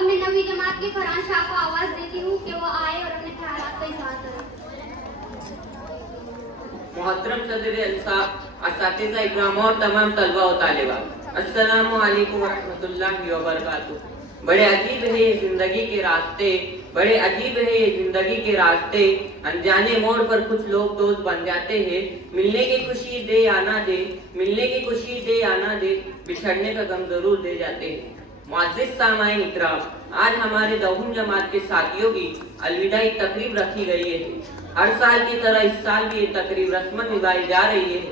अब मैं 9वीं जमात के फरहान शाह को आवाज देती हूँ कि वो आए और अपने ख्यालात का इजहार करें। मोहतरम सदर असातिज़ा इकराम और तमाम तलबा और तालिबात, अस्सलामु अलैकुम वरहमतुल्लाहि वबरकातुहू। बड़े अजीब है ये जिंदगी के रास्ते, बड़े अजीब है ये जिंदगी के रास्ते। अनजाने मोड़ पर कुछ लोग दोस्त बन जाते हैं। मिलने की खुशी दे या ना दे, मिलने की खुशी दे या ना दे, बिछड़ने का गम जरूर दे जाते हैं। मुअज़्ज़िज़ सामाईन इकराम, आज हमारे 9वीं जमात के साथियों की अलविदाई तकरीब रखी गई है। हर साल की तरह इस साल भी ये तकरीब रस्मन निभाई जा रही है,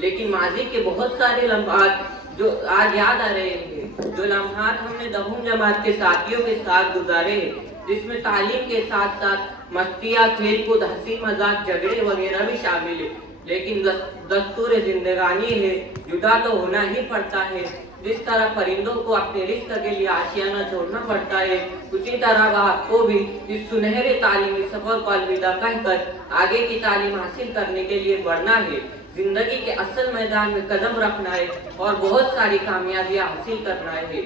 लेकिन माजी के बहुत सारे लम्हात जो आज याद आ रहे हैं, जो लम्हात हमने 9वीं जमात के साथियों के साथ गुजारे हैं, जिसमें तालीम के साथ साथ मस्तियाँ, खेल कूद, हंसी मजाक, झगड़े वगैरह भी शामिल है। लेकिन दस्तूर जिंदगानी है, जुदा तो होना ही पड़ता है। जिस तरह परिंदों को अपने रिस्क के लिए आशियाना छोड़ना पड़ता है, उसी तरह आपको भी इस सुनहरे तालीमी सफर को अलविदा कहकर आगे की तालीम हासिल करने के लिए बढ़ना है। जिंदगी के असल मैदान में कदम रखना है और बहुत सारी कामयाबियां हासिल करना है।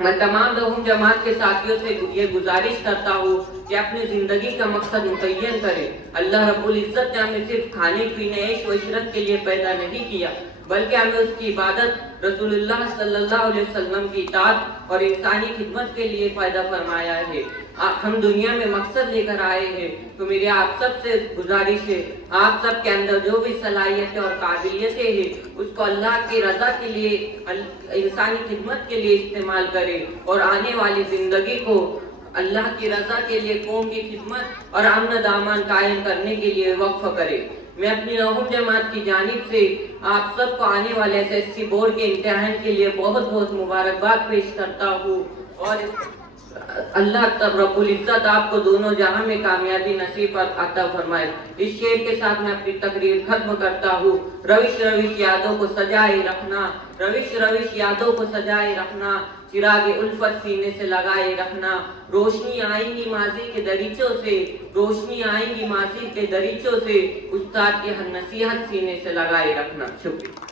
मैं तमाम 9वीं जमात के साथियों से ये गुजारिश करता हूँ कि अपनी जिंदगी का मकसद मुतय्यन करें। अल्लाह रब्बुल इज्जत ने हमें सिर्फ खाने पीने ऐश व इशरत के लिए पैदा नहीं किया, बल्कि हमें उसकी इबादत, रसूलुल्लाह सल्लल्लाहु अलैहि वसल्लम की इताअत और इंसानी खिदमत के लिए पैदा फरमाया है। हम दुनिया में मकसद लेकर आए हैं, तो मेरी आप सब से गुजारिश है, आप सब के अंदर जो भी सलाहियतें और काबिलियतें हैं, उसको अल्लाह की रजा के लिए, इंसानी खिदमत के लिए इस्तेमाल करें और आने वाली जिंदगी को अल्लाह की रजा के लिए, कौम की खिदमत और अमन दामान कायम करने के लिए वक्फ करें। मैं अपनी 9वीं जमात की जानिब से आप सबको आने वाले SSC बोर्ड के इम्तिहान के लिए बहुत बहुत मुबारकबाद पेश करता हूँ और अल्लाह रब्बुल इज्जत आपको दोनों जहां में कामयाबी नसीब अता फरमाए। इस शेर के साथ मैं अपनी तकरीर खत्म करता हूँ। रविश रविश यादों को सजाए रखना, रविश रविश यादों को सजाए रखना, चिरागे उल्फत सीने से लगाए रखना। रोशनी आएंगी माजी के दरीचों से, रोशनी आएंगी माजी के दरीचों से, उस्ताद की हर नसीहत सीने से लगाए रखना। शुक्रिया।